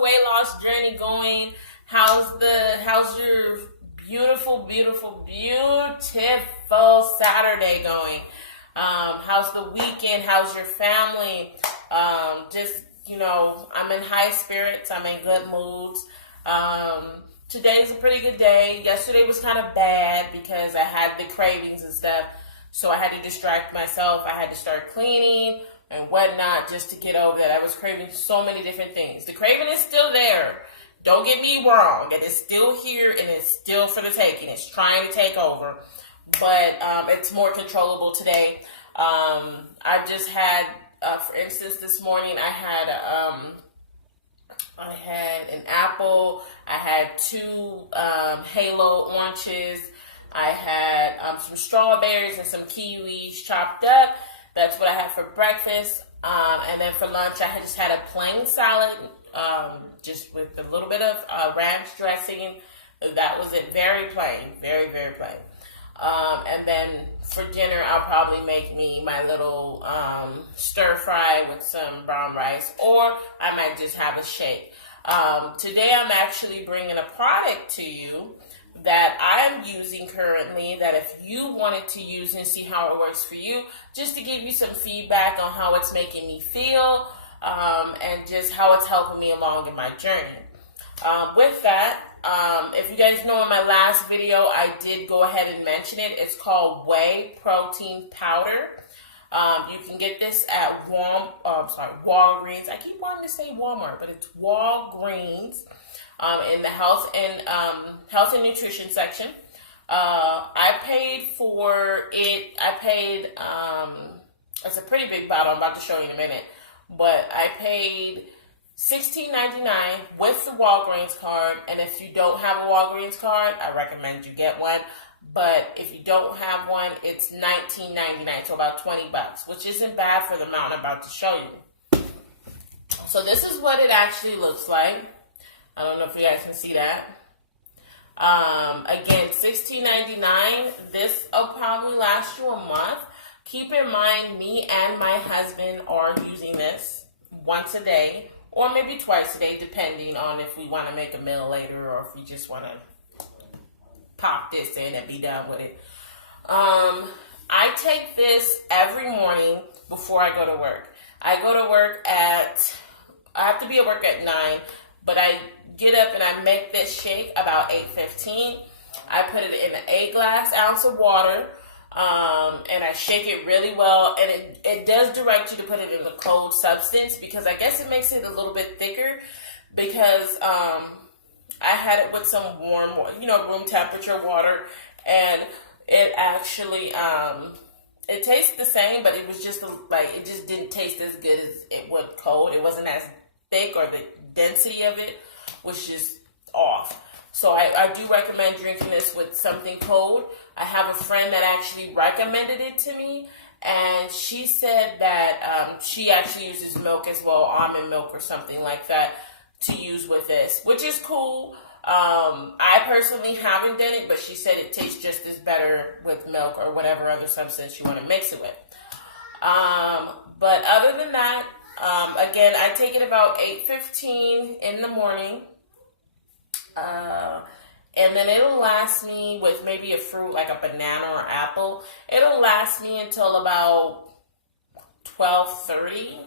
the weight loss journey going? How's your beautiful, beautiful, beautiful Saturday going? How's the weekend? How's your family? I'm in high spirits. I'm in good moods. Today's a pretty good day. Yesterday was kind of bad because I had the cravings and stuff. So I had to distract myself. I had to start cleaning and whatnot just to get over that. I was craving so many different things. The craving is still there. Don't get me wrong. It is still here and it's still for the taking. It's trying to take over. But it's more controllable today. I just had, for instance, this morning I had an apple. I had 2 Halo oranges. I had some strawberries and some kiwis chopped up. That's what I had for breakfast. And then for lunch, I just had a plain salad, just with a little bit of ranch dressing. That was it. Very plain. Very, very plain. And then for dinner, I'll probably make me my little stir fry with some brown rice, or I might just have a shake. Today, I'm actually bringing a product to you that I'm using currently, that if you wanted to use and see how it works for you, just to give you some feedback on how it's making me feel, and just how it's helping me along in my journey. With that, if you guys know in my last video, I did go ahead and mention it. It's called Whey Protein Powder. You can get this at Walgreens. I keep wanting to say Walmart, but it's Walgreens. In the health and nutrition section. I paid for it. It's a pretty big bottle. I'm about to show you in a minute. But I paid $16.99 with the Walgreens card. And if you don't have a Walgreens card, I recommend you get one. But if you don't have one, it's $19.99, so about $20, which isn't bad for the amount I'm about to show you. So this is what it actually looks like. I don't know if you guys can see that. Again, $16.99. This will probably last you a month. Keep in mind, me and my husband are using this once a day, or maybe twice a day, depending on if we want to make a meal later or if we just want to pop this in and be done with it. I take this every morning before I go to work. I have to be at work at 9, but I get up and I make this shake about 8:15. I put it in an 8-ounce of water, and I shake it really well. And it does direct you to put it in a cold substance, because I guess it makes it a little bit thicker, because I had it with some warm, room temperature water, and it actually, it tastes the same, but it was just it just didn't taste as good as it would cold. It wasn't as thick, or the density of it was just off. So I do recommend drinking this with something cold. I have a friend that actually recommended it to me, and she said that she actually uses milk as well, almond milk or something like that, to use with this, which is cool. I personally haven't done it, but she said it tastes just as better with milk or whatever other substance you want to mix it with. But other than that, again, I take it about 8:15 in the morning. And then it'll last me with maybe a fruit like a banana or apple. It'll last me until about 12:30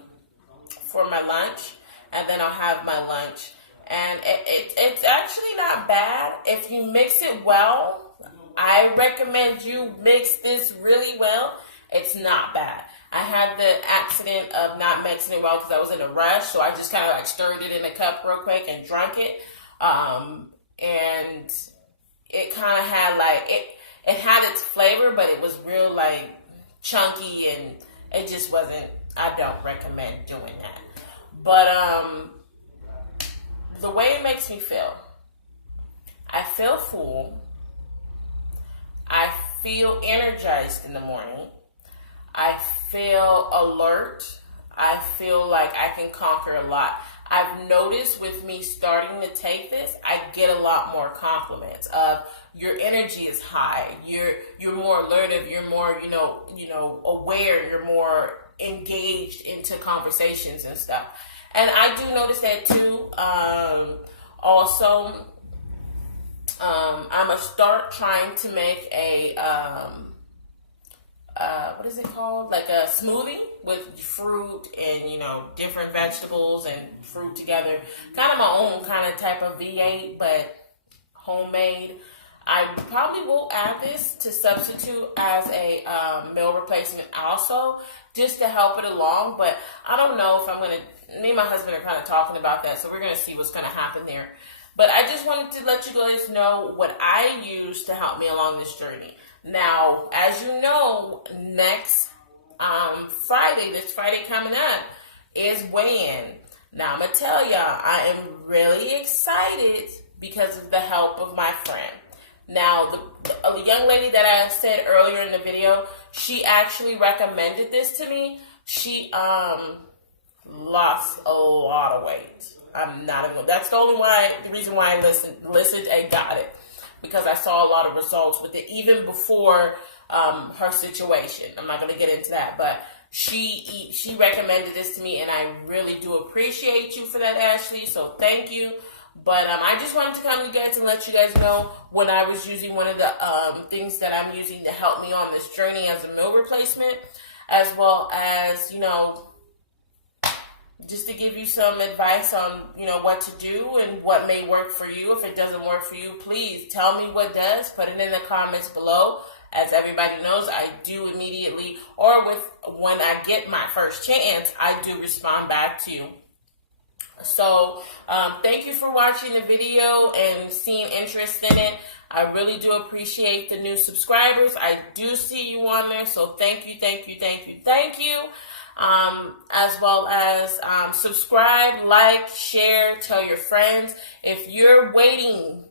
for my lunch. And then I'll have my lunch. And it's actually not bad. If you mix it well, I recommend you mix this really well. It's not bad. I had the accident of not mixing it well because I was in a rush. So I just kind of stirred it in a cup real quick and drank it. And it kind of had it had its flavor, but it was real chunky, and it just wasn't, I don't recommend doing that. But, the way it makes me feel, I feel full. I feel energized in the morning. I feel alert. I feel like I can conquer a lot. I've noticed with me starting to take this, I get a lot more compliments of your energy is high. You're more alertive. You're more, aware. You're more engaged into conversations and stuff. And I do notice that too. Also, I'm going to start trying to make a, what is it called? Like a smoothie with fruit and, different vegetables and fruit together. Kind of my own kind of type of V8, but homemade. I probably will add this to substitute as a meal replacement also, just to help it along. But I don't know if I'm going to, me and my husband are kind of talking about that, so we're going to see what's going to happen there. But I just wanted to let you guys know what I use to help me along this journey. Now, as you know, next Friday, this Friday coming up, is weigh-in. Now, I'm going to tell y'all, I am really excited because of the help of my friend. Now, the young lady that I said earlier in the video, she actually recommended this to me. She lost a lot of weight. I'm not even. That's the reason why I listened and got it, because I saw a lot of results with it even before her situation. I'm not going to get into that, but she recommended this to me, and I really do appreciate you for that, Ashley. So thank you. But I just wanted to come to you guys and let you guys know when I was using one of the things that I'm using to help me on this journey as a meal replacement, as well as, just to give you some advice on, what to do and what may work for you. If it doesn't work for you, please tell me what does. Put it in the comments below. As everybody knows, I do immediately, or when I get my first chance, I do respond back to you. So, thank you for watching the video and seeing interest in it. I really do appreciate the new subscribers. I do see you on there, so thank you, thank you, thank you, thank you. As well as subscribe, like, share, tell your friends. If you're waiting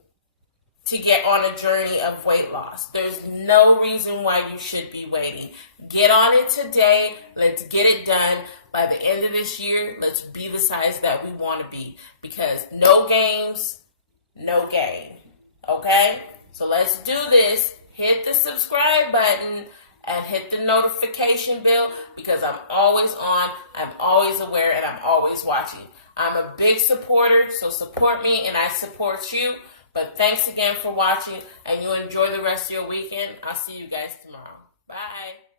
to get on a journey of weight loss, there's no reason why you should be waiting. Get on it today. Let's get it done. By the end of this year, let's be the size that we want to be, because no games, no gain. Okay? So let's do this. Hit the subscribe button and hit the notification bell, because I'm always on, I'm always aware, and I'm always watching. I'm a big supporter, so support me and I support you. But thanks again for watching, and you enjoy the rest of your weekend. I'll see you guys tomorrow. Bye.